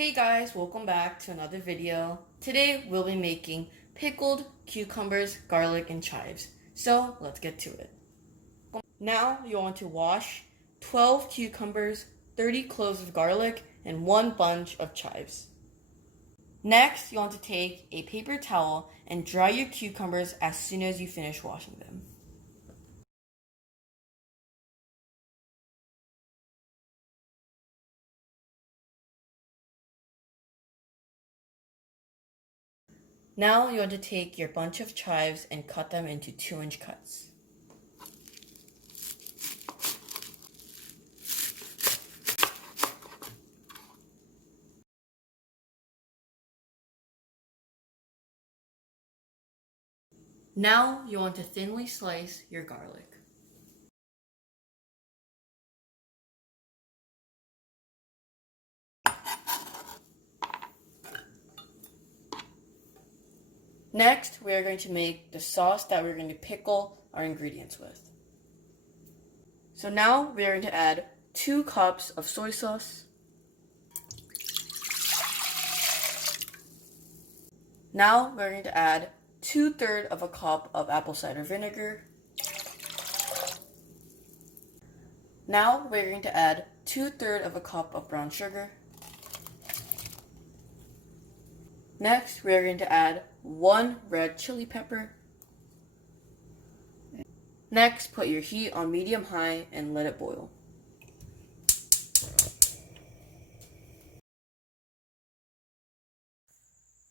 Hey guys, welcome back to another video. Today we'll be making pickled cucumbers, garlic, and chives. So let's get to it. Now you want to wash 12 cucumbers, 30 cloves of garlic, and 1 bunch of chives. Next, you want to take a paper towel and dry your cucumbers as soon as you finish washing them. Now you want to take your bunch of chives and cut them into 2-inch cuts. Now you want to thinly slice your garlic. Next, we are going to make the sauce that we're going to pickle our ingredients with. So now we are going to add 2 cups of soy sauce. Now we're going to add 2/3 of a cup of apple cider vinegar. Now we're going to add 2/3 of a cup of brown sugar. Next, we are going to add 1 red chili pepper. Next, put your heat on medium-high and let it boil.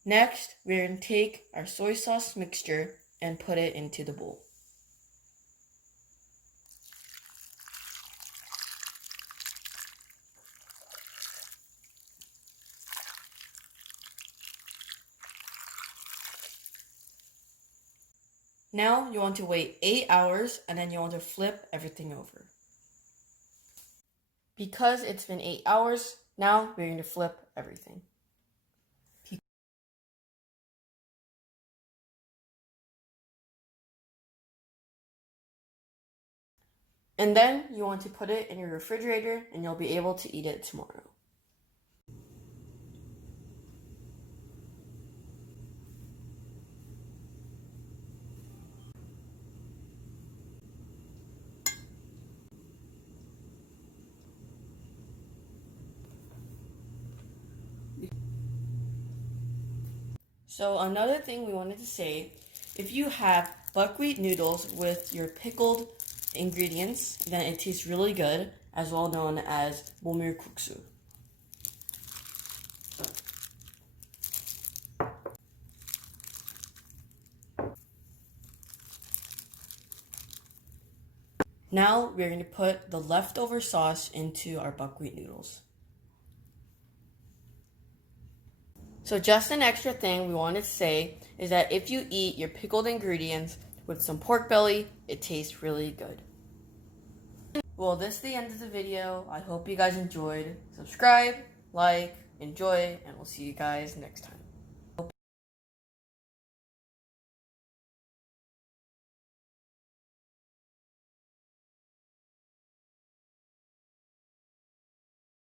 Next, we're going to take our soy sauce mixture and put it into the bowl. Now you want to wait 8 hours and then you want to flip everything over. Because it's been 8 hours, now we're going to flip everything. And then you want to put it in your refrigerator and you'll be able to eat it tomorrow. So another thing we wanted to say, if you have buckwheat noodles with your pickled ingredients, then it tastes really good, as well known as 모밀국수. Now we're going to put the leftover sauce into our buckwheat noodles. So just an extra thing we wanted to say is that if you eat your pickled ingredients with some pork belly, it tastes really good. Well, this is the end of the video. I hope you guys enjoyed. Subscribe, like, enjoy, and we'll see you guys next time.